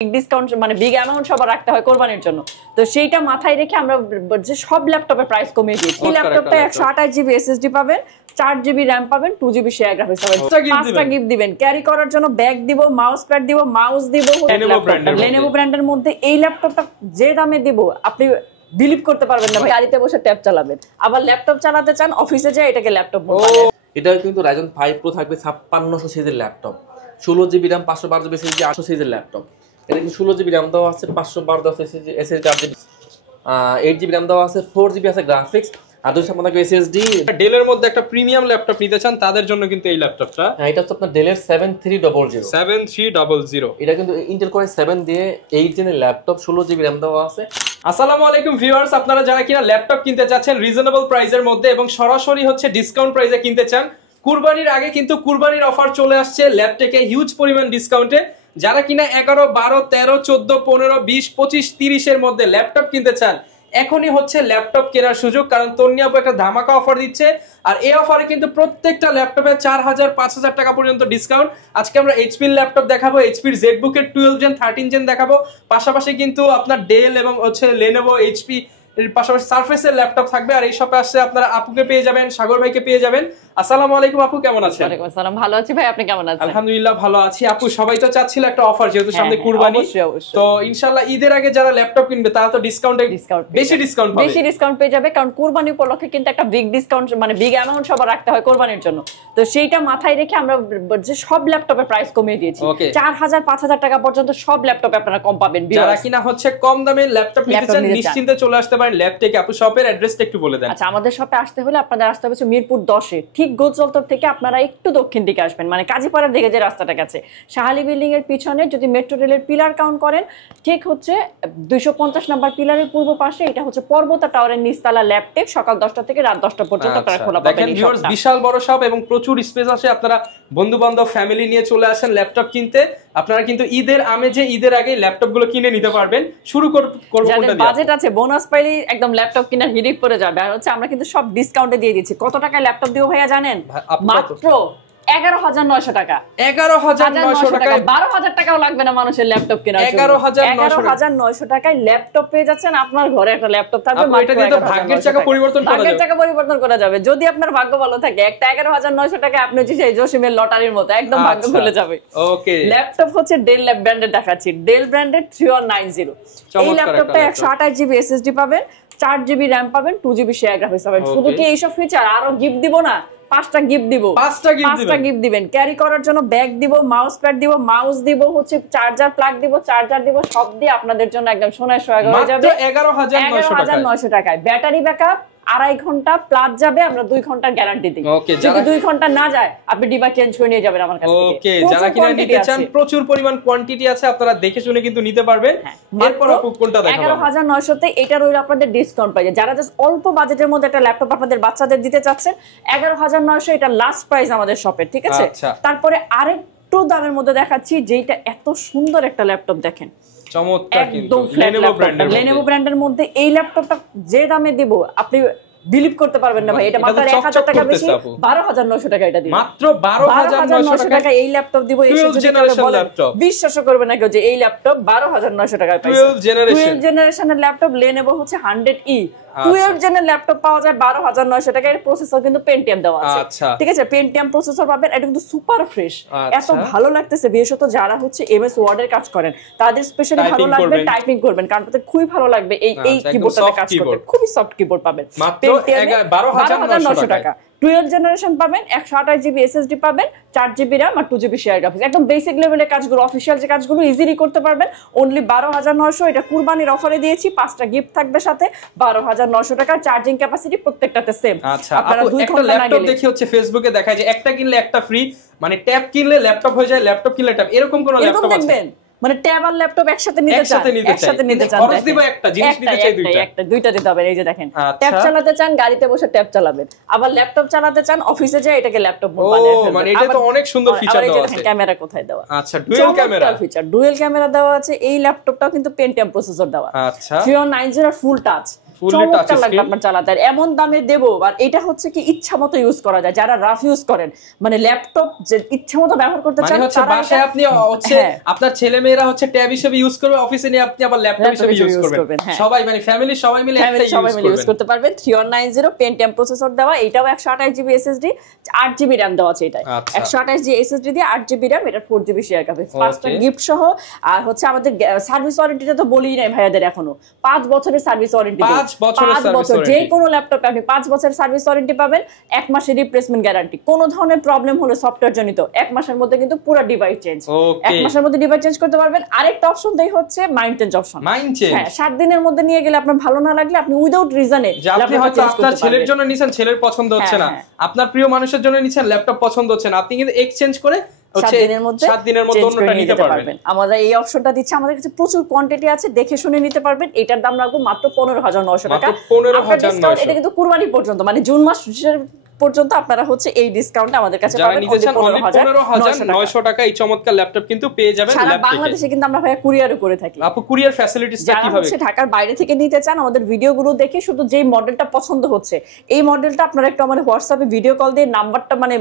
Discount মানে big amount সবার রাখতে হয় কোরবানির জন্য। তো সেইটা মাথায় রেখে আমরা যে সব ল্যাপটপের প্রাইস কমিয়ে দিয়েছি। এই ল্যাপটপটা 128 জিবি এসএসডি পাবেন, 4 জিবি র‍্যাম পাবেন, 2 জিবি শেয়ার গ্রাফিক্স পাবেন, 5টা গিফট দিবেন, ক্যারি করার জন্য ব্যাগ দিব, মাউস প্যাড দিব, মাউস দিব। Lenovo ব্র্যান্ডের মধ্যে এই ল্যাপটপটা যে দামে দিব আপনি বিলিভ করতে পারবেন না। গাড়িতে বসে ট্যাব চালাবেন, আবার ল্যাপটপ চালাতে চান অফিসে যায়, এটাকে ল্যাপটপ বলবেন। এটা কিন্তু Ryzen 5 Pro থাকবে 5600 সিরিজের laptop, 16 GB RAM 512 GB SSD 800 সিরিজের ল্যাপটপ। এটা কিন্তু 16 জিবি RAM দেওয়া আছে, 512 এসএসডি 8 জিবি 8 জিবি RAM দেওয়া আছে, 4 জিবি আছে গ্রাফিক্স আর 256 এসএসডি। ডেলের মধ্যে একটা প্রিমিয়াম ল্যাপটপ নিতে চান তাদের জন্য কিন্তু এই ল্যাপটপটা, এটা হচ্ছে আপনার ডেলের 7300 এটা কিন্তু ইন্টেল কোর i7 দিয়ে 8 জেনের ল্যাপটপ, 16 জিবি RAM দেওয়া আছে। আসসালামু আলাইকুম ভিউয়ার্স, আপনারা যারা কিনা ল্যাপটপ কিনতে চাচ্ছেন রিজনেবল প্রাইসের মধ্যে এবং সরাসরি হচ্ছে ডিসকাউন্ট প্রাইসে কিনতে চান, কুরবানির আগে কিন্তু কুরবানির অফার চলে আসছে ল্যাপটপে হিউজ পরিমাণ ডিসকাউন্টে। যারা কিনা 11, 12, 13, 14, 15, 20, 25, 30 এর মধ্যে ল্যাপটপ কিনতে চান, এখনই হচ্ছে ল্যাপটপ কেনার সুযোগ, কারণ তন্নি আপু একটা ধামাকা অফার দিচ্ছে। আর এই অফারে কিন্তু প্রত্যেকটা ল্যাপটপে 4000, 5000 টাকা পর্যন্ত ডিসকাউন্ট। আজকে আমরা এইচপির ল্যাপটপ দেখাবো, এইচপির জেডবুকের 12 জেন 13 জেন দেখাবো, পাশাপাশি কিন্তু আপনার ডেল এবং হচ্ছে লেনোভো এইচপি এর পাশাপাশি সারফেসের ল্যাপটপ থাকবে। আর এই শপে আসলে আপনারা আপুকে পেয়ে যাবেন, সাগর ভাইকে পেয়ে যাবেন। আসসালামু আলাইকুম আপু, কেমন আছেন? ওয়ালাইকুম আসসালাম, ভালো আছি ভাই, আপনি কেমন আছেন? আলহামদুলিল্লাহ ভালো আছি আপু। সবাই তো চাচ্ছিল একটা অফার, যেহেতু সামনে কুরবানি, তো ইনশাআল্লাহ ঈদের আগে যারা ল্যাপটপ কিনবে তারা তো বেশি ডিসকাউন্ট পেয়ে যাবে, কারণ কুরবানি উপলক্ষে কিন্তু একটা বিগ ডিসকাউন্ট মানে বিগ অ্যামাউন্ট সবার রাখতে হয় কোরবানির জন্য। তো সেইটা মাথায় রেখে আমরা যে সব ল্যাপটপের প্রাইস কমিয়ে দিয়েছি। 4000, 5000 টাকা পর্যন্ত সব ল্যাপটপে আপনারা কম পাবেন। যারা কিনা হচ্ছে কম দামে ল্যাপটপ নিতে চান নিশ্চিন্তে চলে আসতে পারেন ল্যাপটেকে। আপু শপের অ্যাড্রেসটা একটু বলে দেন। আচ্ছা, আমাদের শপে আসতে হলে আপনাদের আসতে হবে মিরপুর 10 এ, ঠিক গোলচত্বর থেকে আপনারা একটু দক্ষিণ দিকে আসবেন, মানে কাজীপাড়ার দিকে যে রাস্তাটা গেছে শাহালি বিল্ডিং এর পিছনে, যদি মেট্রো রেলের পিলার কাউন্ট করেন ঠিক হচ্ছে 250 নাম্বার পিলারের পূর্ব পাশে, এটা হচ্ছে পর্বতা টাওয়ারের নিচতলা ল্যাপটেক। সকাল 10টা থেকে রাত 10টা পর্যন্ত আপনারা খোলা পাবেন। দেখেন ভিউয়ার্স, বিশাল বড় শপ এবং প্রচুর স্পেস আছে। আপনারা বন্ধু বান্ধব ফ্যামিলি নিয়ে চলে আসেন ল্যাপটপ কিনতে। আপনারা কিন্তু ঈদের আমেজে ঈদের আগে ল্যাপটপ গুলো কিনে নিতে পারবেন। শুরু করব কোনটা দিয়ে? বাজেট আছে, বোনাস পাইলে একদম ল্যাপটপ কেনার হিড়িক পড়ে যাবে। আর হচ্ছে আমরা কিন্তু সব ডিসকাউন্টে দিয়ে দিচ্ছি। কত টাকায় ল্যাপটপ দিব ভাইয়া জানেন? মাত্র 11900 টাকা। 11900 টাকায় 12000 টাকাও লাগবে না মানুষের ল্যাপটপ কেনার জন্য। 11900 টাকায় ল্যাপটপ পেয়ে যাচ্ছেন। আপনার ঘরে একটা ল্যাপটপ থাকবে, এটা দিয়ে তো ভাগ্যের চাকা পরিবর্তন করা যাবে যদি আপনার ভাগ্য ভালো থাকে। একটা 11900 টাকায় আপনি যে জসিমের লটারির মতো একদম ভাগ্য খুলে যাবে। ওকে, ল্যাপটপ হচ্ছে ডেল ব্র্যান্ডের দেখাচ্ছি, ডেল ব্র্যান্ডের 3190। এই ল্যাপটপটা 128 জিবি এসএসডি পাবেন, 4 জিবি র‍্যাম পাবেন, 2 জিবি শেয়ার গ্রাফিক্স পাবেন। শুধু কি এইসব ফিচার, আরো গিফট দিব না, 5টা গিফট দিব। 5টা গিফট দিবেন, ক্যারি করার জন্য ব্যাগ দিব, মাউস প্যাড দিব, মাউস দিব, হচ্ছে চার্জার প্লাগ দিব, চার্জার দিব, সব দিয়ে আপনাদের জন্য একদম সোনায় সোহাগা হয়ে যাবে। মাত্র 11900 টাকায়। ব্যাটারি ব্যাকআপ 2.5 ঘন্টা প্লাস যাবে, আমরা 2 ঘন্টার গ্যারান্টি দিই। যদি 2 ঘন্টা না যায় আপনি ডিভাইস চেঞ্জ করে নিয়ে যাবেন আমার কাছ থেকে। ওকে, যারা কিনা নিতে চান প্রচুর পরিমাণ কোয়ান্টিটি আছে, আপনারা দেখে শুনে কিন্তু নিতে পারবেন। এরপর আপু কোনটা দেখাবো? 11900 তে এটা রইল আপনাদের ডিসকাউন্ট প্রাইসে। যারা জাস্ট অল্প বাজেটের মধ্যে একটা ল্যাপটপ আপনাদের বাচ্চাদের দিতে চাচ্ছেন, 11900 এটা লাস্ট প্রাইস আমাদের শপের, ঠিক আছে? তারপরে আরেকটু দামের মধ্যে দেখাচ্ছি, যেটা এত সুন্দর একটা ল্যাপটপ দেখেন, চমৎকার, কিন্তু Lenovo ব্র্যান্ডের মধ্যে এই ল্যাপটপটা যে দামে দিব আপনি বিলিভ করতে পারবেন না ভাই। এটা মাত্র 1000 টাকা বেশি, 12900 টাকা এটা দিব। মাত্র 12900 টাকা এই ল্যাপটপ দিব। এই বিশ্বাস করবে না কেউ যে এই ল্যাপটপ 12900 টাকায় পাইছে। 12 জেনারেশনের ল্যাপটপ Lenovo হচ্ছে 100E 12 জেনের ল্যাপটপ পাওয়া যায় 12900 টাকায়। এর প্রসেসর কিন্তু পেন্টিয়াম দেওয়া আছে, ঠিক আছে? পেন্টিয়াম প্রসেসর পাবেন। এটা কিন্তু সুপার ফ্রেশ, এত ভালো লাগতেছে। বিশেষত যারা হচ্ছে এমএস ওয়ার্ড এর কাজ করেন তাদের স্পেশালি ভালো লাগবে, টাইপিং করবেন, কারণ তাদের খুবই ভালো লাগবে। এই কিবোর্ডটাতে কাজ করতে খুবই সফট কিবোর্ড পাবেন। মাত্র 12900 টাকা। 12 জেনারেশন পাবেন, 128 জিবি এসএসডি পাবেন, 4 জিবি RAM আর 2 জিবি শেয়ার গ্রাফিক্স। একদম বেসিক লেভেলের কাজগুলো, অফিশিয়াল যে কাজগুলো ইজিলি করতে পারবেন। অনলি 12900। এটা কুরবানির অফারে দিয়েছি, 5টা গিফট থাকবে সাথে। 12900 টাকা। চার্জিং ক্যাপাসিটি প্রত্যেকটাতে সেম। আচ্ছা, আপনারা 2 ঘন্টা ল্যাপটপ দেখি হচ্ছে ফেসবুকে দেখায় যে একটা কিনলে একটা ফ্রি, মানে ট্যাব কিনলে ল্যাপটপ হয়ে যায়, ল্যাপটপ কিনলে ট্যাব, এরকম কোন ল্যাপটপ আছে? মানে ট্যাব আর ল্যাপটপ একসাথে নিতে চান, খরচ দিব একটা জিনিস নিতে চাই দুইটা দিতে হবে। এই যে দেখেন, ট্যাব চালাতে চান গাড়িতে বসে ট্যাব চালাবেন, আবার ল্যাপটপ চালাতে চান অফিসে যায়, এটাকে ল্যাপটপ বানিয়ে মানে এটা তো অনেক সুন্দর ফিচার দেওয়া আছে। ক্যামেরা কোথায় দেওয়া? আচ্ছা, dual camera feature, dual camera দেওয়া আছে। এই ল্যাপটপটাও কিন্তু পেন্টিয়াম প্রসেসর দেওয়া। আচ্ছা, 3190 ফুল টাচ। চমৎকার লাগবে আপনার চালাতে। আর এমন দামে দেবো, আর এটা হচ্ছে কি ইচ্ছা মতো ইউজ করা যায়। যারা রাফ ইউজ করেন, মানে ল্যাপটপ যে ইচ্ছা মতো ব্যবহার করতে চান, তারা বাসায় আপনি হচ্ছে আপনার ছেলে মেয়েরা হচ্ছে ট্যাব হিসেবে ইউজ করবে, অফিসে নিয়ে আপনি আবার ল্যাপটপ হিসেবে ইউজ করবেন। সবাই মানে ফ্যামিলি সবাই মিলে ইউজ করতে পারবেন। 3190 পেন্টিয়াম প্রসেসর দেওয়া, এটাও 128 জিবি এসএসডি, 8 জিবি RAM দেওয়া আছে। এটা 128 জিবি এসএসডি দিয়ে 8 জিবি RAM, এটা 4 জিবি শেয়ার কাপে, 5টা গিফট সহ। আর হচ্ছে আমাদের সার্ভিস ওয়ারেন্টিটা তো বলেই নাই ভাইয়াদের, এখনো 5 বছরের সার্ভিস ওয়ারেন্টি। 5 বছর যে কোনো ল্যাপটপে আপনি 5 বছরের সার্ভিস ওয়ারেন্টি পাবেন, 1 মাসের রিপ্লেসমেন্ট গ্যারান্টি। কোনো ধরনের প্রবলেম হলে সফটওয়্যার জনিত 1 মাসের মধ্যে কিন্তু পুরো ডিভাইস চেঞ্জ, 1 মাসের মধ্যে ডিভাইস চেঞ্জ করতে পারবেন। আরেকটা অপশন দেই হচ্ছে মাইন্ড চেঞ্জ অপশন। হ্যাঁ, 7 দিনের মধ্যে নিয়ে গেলে আপনার ভালো না লাগলে আপনি উইদাউট রিজনে, আপনি হয়তো আপনার ছেলের জন্য নিছেন, ছেলের পছন্দ হচ্ছে না, আপনার প্রিয় মানুষের জন্য নিছেন, ল্যাপটপ পছন্দ হচ্ছে না, আপনি কিন্তু এক্সচেঞ্জ করে 7 দিনের মধ্যে অন্যটা নিতে পারবেন। আমাদের এই অপশনটা দিচ্ছে, আমাদের কাছে প্রচুর কোয়ান্টিটি আছে, দেখে শুনে নিতে পারবেন। এটার দাম রাখবো মাত্র 15,900 টাকা। 15,900। এটা কিন্তু কুরবানি পর্যন্ত, মানে জুন মাস পর্যন্ত আপনারা হচ্ছে এই ডিসকাউন্ট আমাদের কাছে পাবেন। 15,900 টাকা এই চমৎকার ল্যাপটপ কিন্তু পেয়ে যাবেন। সারা বাংলাদেশে কিন্তু আমরা ভাইয়া কুরিয়ারও করে থাকি। আপু কুরিয়ার ফ্যাসিলিটিসটা কিভাবে? যারা ঢাকার বাইরে থেকে নিতে চান, আমাদের ভিডিওগুলো দেখে শুধু যেই মডেলটা পছন্দ হচ্ছে, এই মডেলটা আপনারা একটু আমাদের হোয়াটসঅ্যাপে ভিডিও কল দিয়ে নাম্বারটা, মানে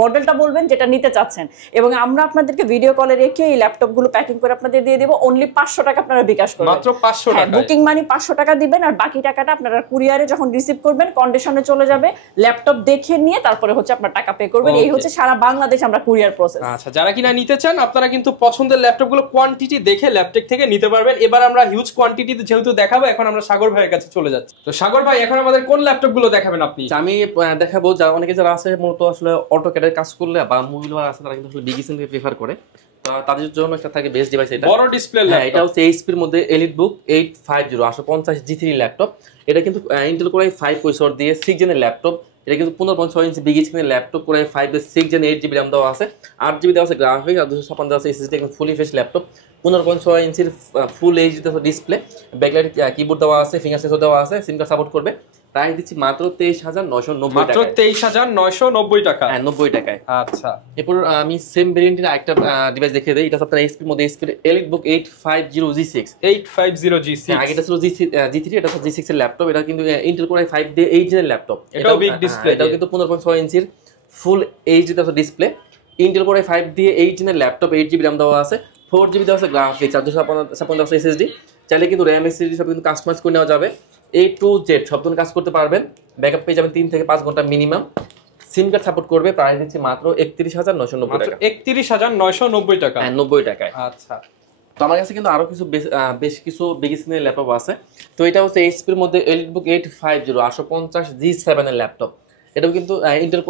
মডেলটা বলবেন যেটা নিতে চাচ্ছেন, এবং আমরা আপনাদেরকে ভিডিও কলে রেখে এই ল্যাপটপগুলো প্যাকিং করে আপনাদের দিয়ে দেব। অনলি 500 টাকা আপনারা বিকাশ করবেন, মাত্র 500 টাকা। বুকিং মানি 500 টাকা দিবেন, আর বাকি টাকাটা আপনারা কুরিয়ারে যখন রিসিভ করবেন কন্ডিশনে চলে যাবে। ল্যাপটপ দেখে নিয়ে তারপরে হচ্ছে আপনার টাকা পে করবেন। এই হচ্ছে সারা বাংলাদেশ আমরা কুরিয়ার প্রসেস। আচ্ছা, যারা কিনা নিতে চান আপনারা কিন্তু পছন্দের ল্যাপটপগুলো কোয়ান্টিটি দেখে ল্যাপটপ থেকে নিতে পারবেন। এবার আমরা হিউজ কোয়ান্টিটিতে যেহেতু দেখাবো, এখন আমরা সাগর ভাইয়ের কাছে চলে যাচ্ছি। তো সাগর ভাই, এখন আমাদের কোন ল্যাপটপগুলো দেখাবেন আপনি? আমি দেখাবো, যারা অনেকে যারা আছে মূলত আসলে অটোক্যাডের কাজ করলে বা মুভি লোয়ার আছে, তারা কিন্তু আসলে বিগিসিনকে প্রেফার করে। তাদের জন্য একটা থাকে বেস্ট ডিভাইস, এটা বড় ডিসপ্লে ল্যাপটপ। এটা হচ্ছে এইচপির মধ্যে এলিটবুক 850 850 G3 ল্যাপটপ। এটা কিন্তু ইন্টেল কোর i5 প্রসেসর দিয়ে 6 জেনের ল্যাপটপ। এটা কিন্তু 15.6 ইঞ্চি বিগ স্ক্রিনের ল্যাপটপ, কোর i5 এর 6 জেন 8 জিবি RAM দেওয়া আছে, 8 জিবি দেওয়া আছে গ্রাফিক্স, আর 256 দেওয়া আছে এসএসডি। একদম ফুলি ফ্রেশ ল্যাপটপ, 15.6 ইঞ্চির full HD display, backlight keyboard দেওয়া আছে, ফিঙ্গার সেন্সর দেওয়া আছে, সিম কার্ড সাপোর্ট করবে। প্রাইস দিচ্ছি মাত্র 23,990 টাকা। মাত্র 23,990 টাকা। হ্যাঁ, 90 টাকায়। আচ্ছা, এরপর আমি সেম ভেরিয়েন্টের একটা ডিভাইস দেখিয়ে দেই। এটা হচ্ছে আপনার এইচপির মধ্যে এইচপির এলিটবুক 850G6। 850G6। আগেটা ছিল G3, এটা হচ্ছে G6 এর ল্যাপটপ। এটা কিন্তু ইন্টেল কোর i5 দিয়ে 8 জেনের ল্যাপটপ। এটাও বিগ ডিসপ্লে, এটাও কিন্তু 15.6 ইঞ্চির full HD display, Intel core i5 দিয়ে 8 জেনের ল্যাপটপ, 8 জিবি RAM দেওয়া আছে, 4 জিবি দেওয়া আছে গ্রাফিক্স, আর 256 দেওয়া আছে এসএসডি। চাইলে কিন্তু RAM এসএসডি সব কিন্তু কাস্টমাইজ করে নেওয়া যাবে। A to Z সব ধরনের কাজ করতে পারবেন। ব্যাকআপ পেয়ে যাবেন 3 থেকে 5 ঘন্টা মিনিমাম। সিম কার্ড সাপোর্ট করবে। প্রাইস দিচ্ছি মাত্র 31,990 টাকা। 31,990 টাকা। হ্যাঁ, 90 টাকায়। আচ্ছা, তো আমার কাছে কিন্তু আরো কিছু বেশ কিছু বিগ স্ক্রিনের ল্যাপটপ আছে। তো এটা হচ্ছে এইচপির মধ্যে এলিটবুক 850 850G7 এর ল্যাপটপ। এটাও কিন্তু ইন্টেল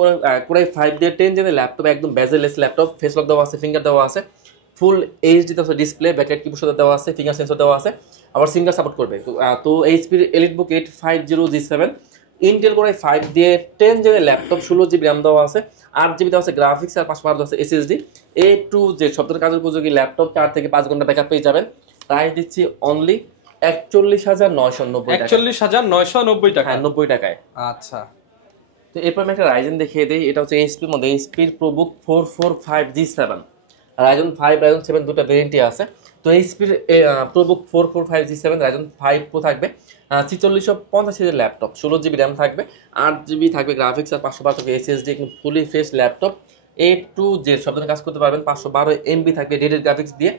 কোর i5 দিয়ে 10 জেনের ল্যাপটপ, একদম বেজেলেস ল্যাপটপ, ফেস লক দেওয়া আছে, ফিঙ্গার দেওয়া আছে, full HD display, backlight keyboard দেওয়া আছে, ফিঙ্গার সেন্সর দেওয়া আছে, আবার সিঙ্গার সাপোর্ট করবে। তো এইচপির EliteBook 850G7 Intel core i5 দিয়ে 10 জেনের ল্যাপটপ, 16 জিবি RAM দেওয়া আছে, 8 জিবি দেওয়া আছে গ্রাফিক্স, আর 512 দেওয়া আছে এসএসডি। A to Z সব ধরনের কাজের উপযোগী ল্যাপটপ, 4 থেকে 5 ঘন্টা ব্যাকআপ পেয়ে যাবেন। প্রাইস দিচ্ছি অনলি 41,990 টাকা। 41,990 টাকা। হ্যাঁ, 90 টাকায়। আচ্ছা, তো এরপর আমি একটা রাইজেন দেখিয়ে দিই। এটা হচ্ছে এইচপির মধ্যে এইচপির প্রোবুক 445G7, রাইজেন 5 রাইজেন 7 দুটো ভেরিয়েন্টই আছে। তো এইচপির প্রোবুক 445G7 রাইজেন 5 প্রো থাকবে, 4650 সিরিজের ল্যাপটপ, 16 জিবি RAM থাকবে, 8 জিবি থাকবে গ্রাফিক্স, আর 512 SSD, fully fresh laptop. A to Z সব ধরনের কাজ করতে পারবেন। 512 MB থাকবে ডেডিকেটেড গ্রাফিক্স দিয়ে।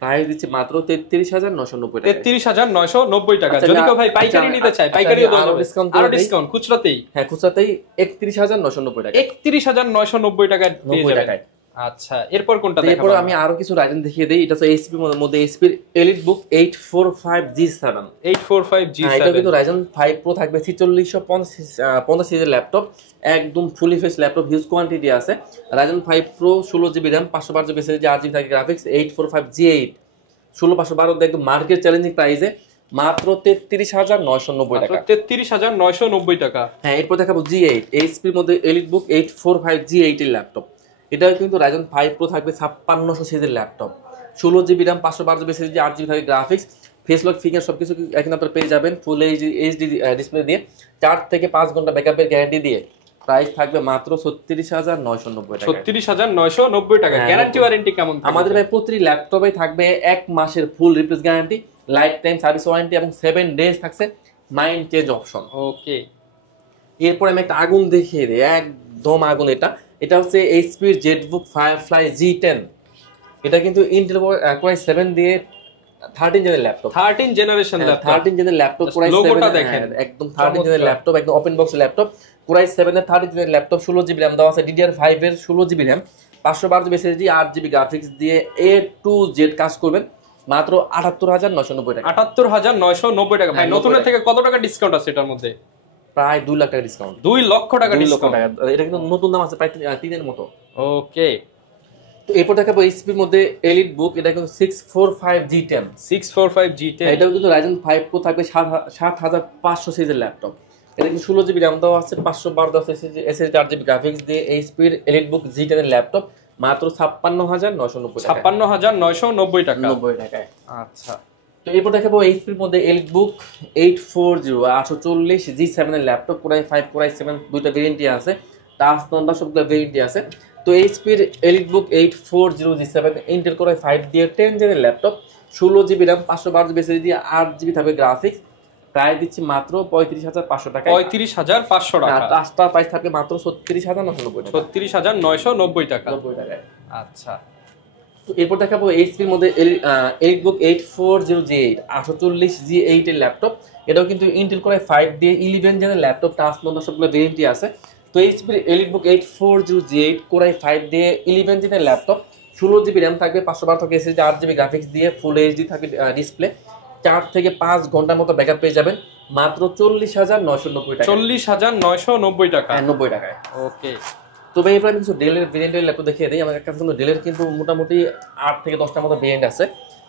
প্রাইস দিচ্ছি মাত্র 33,990 টাকা। 33,990 টাকা। যদি কেউ ভাই পাইকারি নিতে চায়, পাইকারিও দেওয়া যাবে, আরো ডিসকাউন্ট খুচরাতেই। হ্যাঁ, খুচরাতেই 31,990 টাকা। 31,990 টাকা পেয়ে যাবেন। আচ্ছা, এরপর কোনটা দেখাবো? এরপর আমি আরো কিছু রাইজেন দেখিয়ে দেই। এটা হচ্ছে এইচপির মধ্যে এইচপির এলিটবুক 845G7। 845G7 এটা কিন্তু রাইজেন 5 প্রো থাকবে, 4650 সিরিজের ল্যাপটপ, একদম fully fresh laptop, huge quantity আছে। Ryzen 5 pro 16 GB RAM, 512 GB SSD, 8 GB থাকে গ্রাফিক্স, 845G8 16512 একদম মার্কেট চ্যালেঞ্জিং প্রাইসে মাত্র 33,990 টাকা। 33,990 টাকা। হ্যাঁ, এরপর দেখাবো G8, এইচপির মধ্যে এলিটবুক 845G8 এর ল্যাপটপ। এটাও কিন্তু রাইজেন 5 প্রো থাকবে, 5600 সিরিজের laptop, 16 GB RAM, 512 GB SSD, 8 GB থাকে গ্রাফিক্স, ফেস লক, ফিঙ্গার সবকিছু এখন আপনারা পেয়ে যাবেন ফুল এইচডি ডিসপ্লে দিয়ে, 4 থেকে 5 ঘন্টা ব্যাকআপের গ্যারান্টি দিয়ে। প্রাইস থাকবে মাত্র 36,990 টাকা। 36,990 টাকা। গ্যারান্টি ওয়ারেন্টি কেমন? আমাদের ভাই প্রতিটি ল্যাপটপে থাকবে 1 মাসের ফুল replace guarantee, life time service warranty, এবং 7 ডেজ থাকছে মাইন্ড চেঞ্জ অপশন। ওকে, এরপর আমি একটা আগুন দেখিয়ে দিই, একদম আগুন। এটা হচ্ছে এইচপির জেটবুক ফায়ারফ্লাই G10। এটা কিন্তু ইন্টেল কোর i7 দিয়ে 13 জেনের ল্যাপটপ, 13 জেনারেশন ল্যাপটপ, 13 জেনের ল্যাপটপ, কোর i7 দেখেন একদম 13 জেনের ল্যাপটপ, একদম open box laptop, core i7 এর 13 জেনের ল্যাপটপ, 16 জিবি র‍্যাম দেওয়া আছে, DDR5 এর 16 GB RAM, 512 GB SSD, 8 GB graphics দিয়ে A to Z কাজ করবেন মাত্র 78,990 টাকা। 78,990 টাকা। ভাই নতুনের থেকে কত টাকা ডিসকাউন্ট আছে এটার মধ্যে? প্রায় 2 লাখ টাকা ডিসকাউন্ট। 2 লক্ষ টাকা ডিসকাউন্ট। এটা কিন্তু নতুন দাম আছে প্রায় 3 এর মতো। ওকে, তো এরপর দেখাবো এইচপির মধ্যে এলিট বুক। এটা কিন্তু 645 G10, 645 G10। এটাও কিন্তু Ryzen 5 Pro থাকবে, 7500 সিরিজের ল্যাপটপ। এটা কিন্তু 16 জিবি র‍্যাম দেওয়া আছে, 512 SSD, 8 জিবি গ্রাফিক্স দিয়ে এইচপির এলিট বুক G10 এর ল্যাপটপ মাত্র 56,990 টাকা। 56,990 টাকা। 90 টাকায়। আচ্ছা, তো এরপর দেখাবো এইচপির মধ্যে এলিট বুক 840 840 G7 এর laptop, core i5 core i7 দুইটা ভেরিয়েন্টই আছে, টাচ নাম্বার সবগুলো ভেরিয়েন্টই আছে। তো এইচপির EliteBook 840 G7 Intel core i5 দিয়ে 10 জেনের laptop, 16 GB RAM, 512 GB SSD, 8 GB থাকবে গ্রাফিক্স, প্রায় দিচ্ছি মাত্র 35,500 টাকা। 35,500 টাকা। টাচটার প্রাইস থাকবে মাত্র 36,990 টাকা। 36,990 টাকা। 90 টাকায়। আচ্ছা, তো এরপর দেখাবো এইচপির মধ্যে এলিট বুক 840 G8 840 G8 এর ল্যাপটপ। এটাও কিন্তু ইন্টেল কোর i5 দিয়ে 11 জেনের ল্যাপটপ, টাচ নাম্বার সবগুলো ভেরিয়েন্টই আছে। তো এইচপির EliteBook 840 G8 core i5 দিয়ে 11 জেনের ল্যাপটপ, 16 জিবি র‍্যাম থাকবে, 512 থাকবে SSD, 8 জিবি গ্রাফিক্স দিয়ে ফুল এইচডি থাকবে ডিসপ্লে, 4 থেকে 5 ঘন্টার মতো ব্যাকআপ পেয়ে যাবেন মাত্র 40,990 টাকা। 40,990 টাকা। 90 টাকায়। ওকে, তবে এরপর আমি কিছু ডেলের ভেরিয়েন্টের ল্যাপটপ দেখিয়ে দিই। আমার কাছে কিন্তু ডেলের কিন্তু মোটামুটি 8 থেকে 10টার মতো ভেরিয়েন্ট আছে।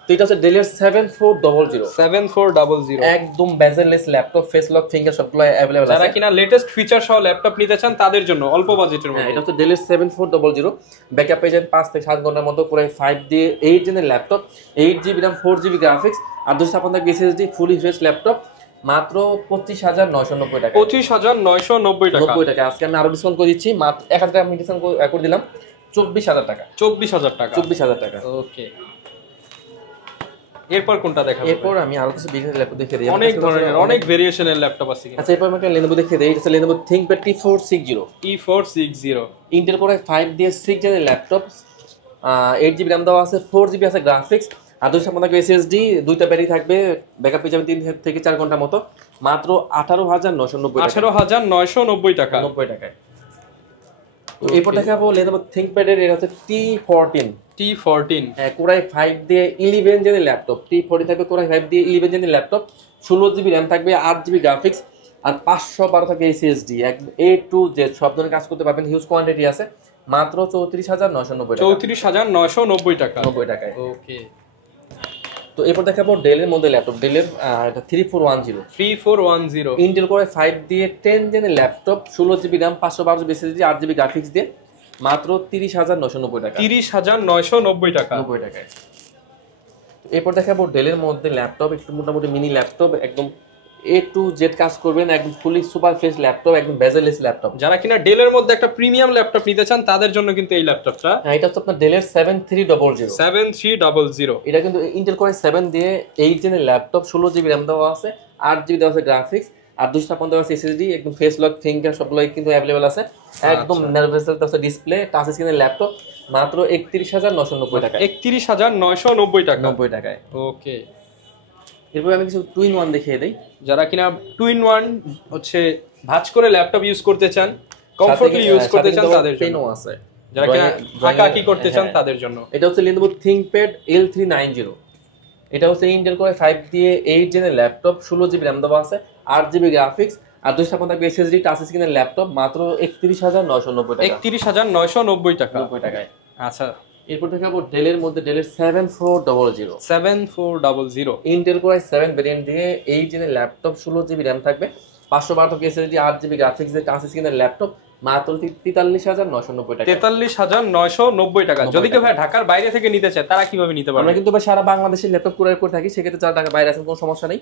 তো এটা হচ্ছে ডেলের 7400 7400 একদম bezel-less laptop, face lock, finger সবগুলো अवेलेबल আছে। যারা কিনা লেটেস্ট ফিচার সহ ল্যাপটপ নিতে চান তাদের জন্য অল্প বাজেটের মধ্যে। এটা হচ্ছে ডেলের 7400 ব্যাকআপ পেয়ে যাবেন 5 থেকে 7 ঘন্টার মতো, পুরো 5 দিয়ে 8 জেনের laptop, 8 GB RAM, 4 GB graphics আর 256 SSD, ফুলি ফ্রেশ ল্যাপটপ মাত্র 25,990 টাকা। 25,990 টাকা। 90 টাকা। আজকে আমি আরো ডিসকাউন্ট করে দিচ্ছি, মাত্র 1000 টাকা আমি ডিসকাউন্ট করে দিলাম, 24,000 টাকা। 24,000 টাকা। 24,000 টাকা। ওকে, এরপর কোনটা দেখাবো? এরপর আমি আরো কিছু বিশেষ ল্যাপটপ দেখিয়ে দিই। অনেক ধরনের অনেক ভেরিয়েশনের ল্যাপটপ আছে। আচ্ছা, এরপর আমি একটা Lenovo দেখিয়ে দিই। এটা হচ্ছে Lenovo ThinkPad T460 Intel core i5 দিয়ে 6 জেনের ল্যাপটপ, 8 জিবি RAM দেওয়া আছে, 4 জিবি আছে গ্রাফিক্স আর 256 SSD, দুইটা ব্যাটারি থাকবে, ব্যাকআপ পেয়ে যাবেন 3 থেকে 4 ঘন্টার মতো, মাত্র 18,990 টাকা। 18,990 টাকা। 90 টাকায়। তো এরপর দেখাবো Lenovo ThinkPad এর, এটা হচ্ছে T14 কোর i5 দিয়ে 11 জেনের ল্যাপটপ, T14 থাকবে কোর i5 দিয়ে 11 জেনের ল্যাপটপ, 16 জিবি RAM থাকবে, 8 জিবি গ্রাফিক্স আর 512 থাকবে SSD, A to Z সব ধরনের কাজ করতে পারবেন, হিউজ কোয়ান্টিটি আছে, মাত্র 34,990 টাকা। 34,990 টাকা। 90 টাকায়। ওকে, তো এরপর দেখাবো ডেলের মধ্যে ল্যাপটপ, ডেলের এটা 3410 ইন্টেল কোর i5 দিয়ে 10 জেনের laptop, 16 GB RAM, 512 GB SSD, 8 GB graphics দিয়ে মাত্র 30,990 টাকা। 30,990 টাকা। 90 টাকায়। এরপর দেখাবো ডেলের মধ্যে ল্যাপটপ, একটু মোটামুটি মিনি ল্যাপটপ, একদম A to Z কাজ করবেন, একদম ফুলি সুপার ফ্রেশ ল্যাপটপ, একদম বেজেললেস ল্যাপটপ। যারা কিনা ডেলের মধ্যে একটা প্রিমিয়াম ল্যাপটপ নিতে চান তাদের জন্য কিন্তু এই ল্যাপটপটা। এটা হচ্ছে আপনার ডেলের 7300 এটা কিন্তু ইন্টেল কোর i7 দিয়ে 8 জেনের ল্যাপটপ, 16 জিবি RAM দেওয়া আছে, 8 জিবি দেওয়া আছে গ্রাফিক্স আর 256 SSD, একদম ফেস লক, ফিঙ্গার সবগুলোই কিন্তু अवेलेबल আছে, একদম নার্ভেসেল ডিসপ্লে, টাচ স্ক্রিনের ল্যাপটপ, মাত্র 31,990 টাকা। 31,990 টাকা। 90 টাকায়। ওকে, এরপর আমি কিছু টুইন ওয়ান দেখিয়ে দেই। যারা কিনা টুইন ওয়ান হচ্ছে ভাঁজ করে ল্যাপটপ ইউজ করতে চান, কমফোর্টলি ইউজ করতে চান তাদের জন্য আছে, যারা কিনা আঁকাআঁকি করতে চান তাদের জন্য। এটা হচ্ছে Lenovo ThinkPad L390, এটা হচ্ছে ইন্টেল কোর i5 দিয়ে 8 জেনের ল্যাপটপ, 16 জিবি RAM দেওয়া আছে, 8 জিবি গ্রাফিক্স আর 256 SSD, টাচ স্ক্রিনের ল্যাপটপ, মাত্র 31,990 টাকা। 31,990 টাকা। 90 টাকায়। আচ্ছা, এরপর দেখাবো ডেলের মধ্যে ডেলের 7400 ইন্টেল কোর i7 ভেরিয়েন্ট দিয়ে 8 জেনের ল্যাপটপ, 16 জিবি RAM থাকবে, 512 SSD, 8 জিবি গ্রাফিক্স দিয়ে টাচ স্ক্রিনের ল্যাপটপ, মাত্র 43,990 টাকা। 43,990 টাকা। যদি কেউ ভাই ঢাকার বাইরে থেকে নিতে চায় তারা কিভাবে নিতে পারবে? আমরা কিন্তু সারা বাংলাদেশে ল্যাপটপ কুরিয়ার করে থাকি, সেক্ষেত্রে যারা ঢাকার বাইরে আছেন কোনো সমস্যা নেই,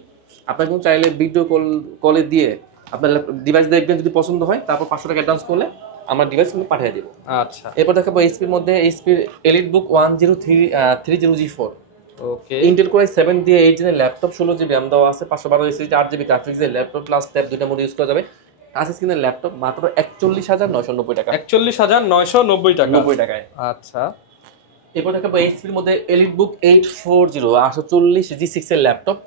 আপনারা কিন্তু চাইলে ভিডিও কলে দিয়ে আপনার ডিভাইস দেখবেন, যদি পছন্দ হয় তারপর 500 টাকা অ্যাডভান্স করলে আমরা ডিভাইস কিন্তু পাঠিয়ে দিব। আচ্ছা, এরপর দেখাবো এইচপির মধ্যে এইচপির এলিট বুক 1030 G4, ওকে ইন্টেল কোর i7 দিয়ে 8 জেনের ল্যাপটপ 16GB RAM দেওয়া আছে 512 এসএসডি 8GB গ্রাফিক্স এর ল্যাপটপ প্লাস ট্যাব দুইটা মোড ইউজ করা যাবে টাচ স্ক্রিনের ল্যাপটপ মাত্র 41990 টাকা 41990 টাকা 90 টাকায় আচ্ছা এরপর দেখাবো এইচপির মধ্যে এলিটবুক 840 840 G6 এর ল্যাপটপ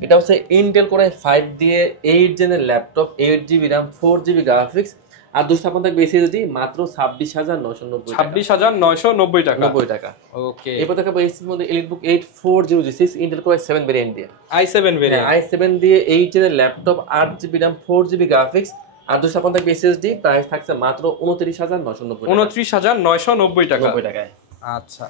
এটা হচ্ছে ইন্টেল কোর i5 দিয়ে 8 জেনের laptop 8GB RAM 4GB graphics আর 256 থাকবে এসএসডি মাত্র 26990 টাকা 26990 টাকা 90 টাকা ওকে এরপর দেখাবো এইচপির মধ্যে EliteBook 840 G6 Intel core i7 variant দিয়ে i7 ভেরিয়েন্ট i7 দিয়ে 8 জেনের laptop 8GB RAM 4GB graphics আর 256 থাকবে এসএসডি প্রাইস থাকছে মাত্র 29990 29990 টাকা 90 টাকায় আচ্ছা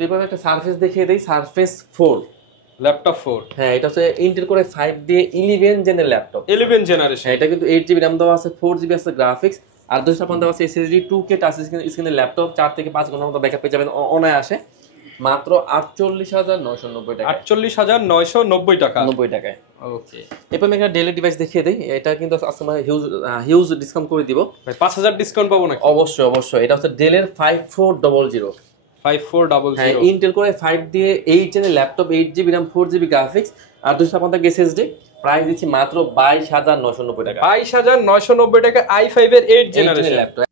এরপর একটা সারফেস দেখিয়ে দেই সারফেস 4 ল্যাপটপ 4 হ্যাঁ এটা হচ্ছে ইন্টেল কোর i5 দিয়ে 11 জেনের ল্যাপটপ 11 জেনারেশন এটা কিন্তু 8GB RAM দেওয়া আছে 4GB আছে গ্রাফিক্স আর 256 দেওয়া আছে এসএসডি 2K টাচ স্ক্রিনের ল্যাপটপ 4 থেকে 5 ঘন্টার মতো ব্যাকআপ পেয়ে যাবেন অনায়াসে মাত্র 48990 টাকা 48990 টাকা 90 টাকায় ওকে এরপর আমি একটা ডেলি ডিভাইস দেখিয়ে দেই এটা কিন্তু আজকে হিউজ ডিসকাউন্ট করে দিব ভাই 5000 ডিসকাউন্ট পাবো নাকি অবশ্যই এটা হচ্ছে ডেলের 5400 5400 হ্যাঁ ইন্টেল কোর i5 দিয়ে 8 জেনের laptop 8GB RAM 4GB graphics আর 256 এসএসডি প্রাইস দিচ্ছি মাত্র 22990 টাকা 22990 টাকা i5 এর 8 জেনারেশন ল্যাপটপ